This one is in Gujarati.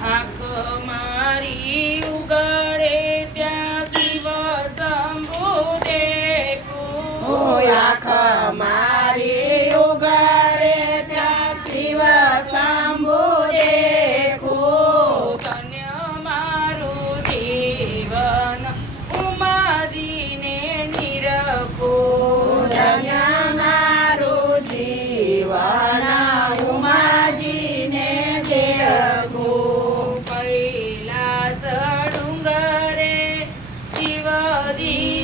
આંખ મારી ઉગડે ત્યાં શંભુ આંખ મારી ઉગડે ત્યાં શિવ શંભુ દેખું. કન્ય મારું જીવન ઉમાજીને નિરખો. ધન્ય મારું જીવન Melody.